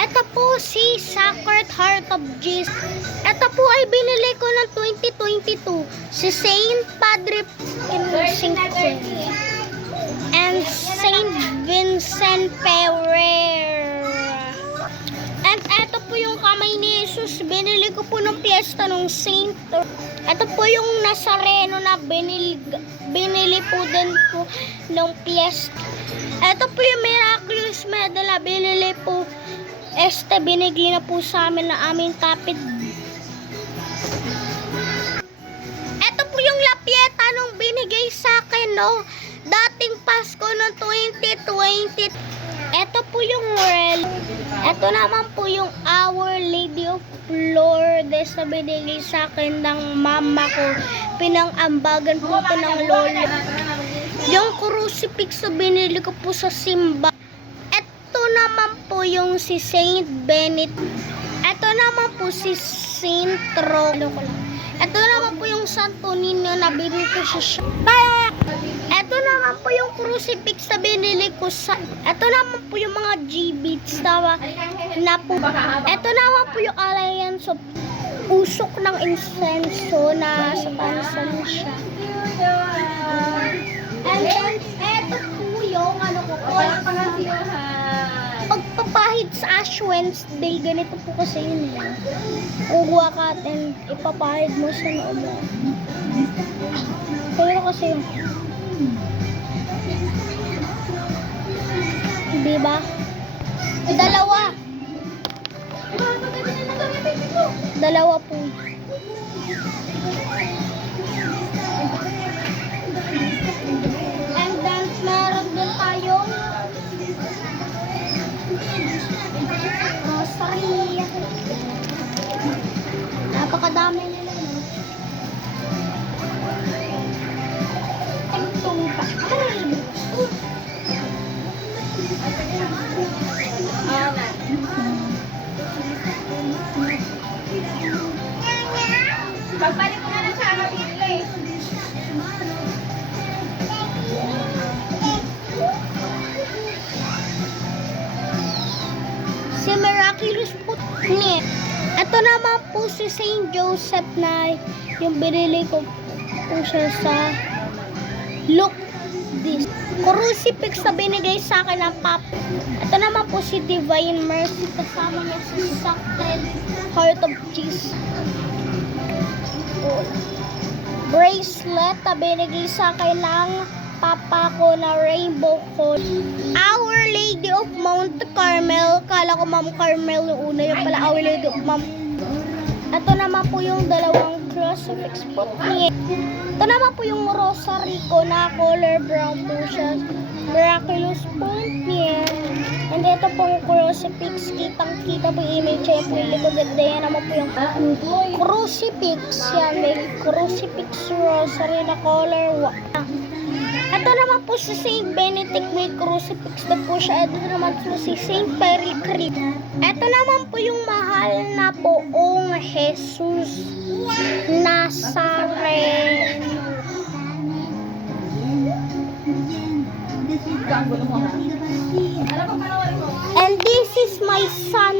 Ito po si Sacred Heart of Jesus. Ito po ay binili ko ng 2022. Si Saint Padre and Saint Vincent Ferrer. And ito po yung kamay ni Jesus. Binili ko po ng piyesta ng Saint. Ito po yung Nazareno na binili po din po ng piyesta. Ito po yung Miraculous Medal na binili po. Binigay na po sa amin na aming kapit. Ito po yung lapieta nung binigay sa akin, no? Dating Pasko ng 2020. Ito po yung rel. Ito naman po yung Our Lady of Lourdes na binigay sa akin ng mama ko. Pinang-ambagan po ito ng lolo. Yung crucifix na binili ko po sa simba. Ito naman po yung si Saint Benedict. Ito naman po si Saint Rocco. Ito naman po yung Santo Niño na binili ko sa ito naman po yung crucifix na binili ko sa... Ito naman po yung mga G-beads na po. Ito naman po yung Alliance of usok ng insenso na sa pansan siya. And then, ito po yung ano ko po. Pagpapahid sa Ash Wednesday, ganito po kasi yun eh. Kukuha ka at ipapahid mo sa noo mo. Pero kasi yun. Diba? Dalawa po. And then, meron din tayong rosary. Napakadami nila, no? Itong pa. Pagbalik ko na lang siya ang play. Si Miraculous po niya. Ito naman po si Saint Joseph na yung binili ko po siya sa look this. Crucifix na binigay sa akin ng pap. Ito naman po si Divine Mercy kasama niya si Sacred Heart of Jesus. Bracelet na binigay sa akin ng papa ko na rainbow ko. Our Lady of Mount Carmel. Kala ko Ma'am Carmel yung una. Yung pala Our Lady of Mount. Ito naman po yung dalawang crucifix po niya. Ito naman po yung rosary ko na color brown po siya. Miraculous po niya. And ito pong crucifix. Kitang-kita po yung image niya po yung likod. And yan naman po yung crucifix. Yan. May crucifix rosary na color ito naman po si Saint Benedict, may crucifix na po siya. Ito naman po si Saint Pericrip. Ito naman po yung mahal na poong Jesus Nazareno. And this is my son.